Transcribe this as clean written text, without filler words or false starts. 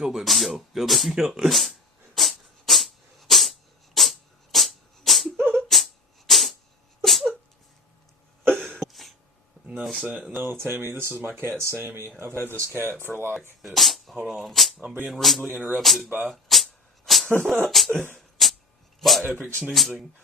Go, baby, go. Go, baby, go. No, Tammy, this is my cat, Sammy. I've had this cat for like... Hold on. I'm being rudely interrupted by... by epic sneezing.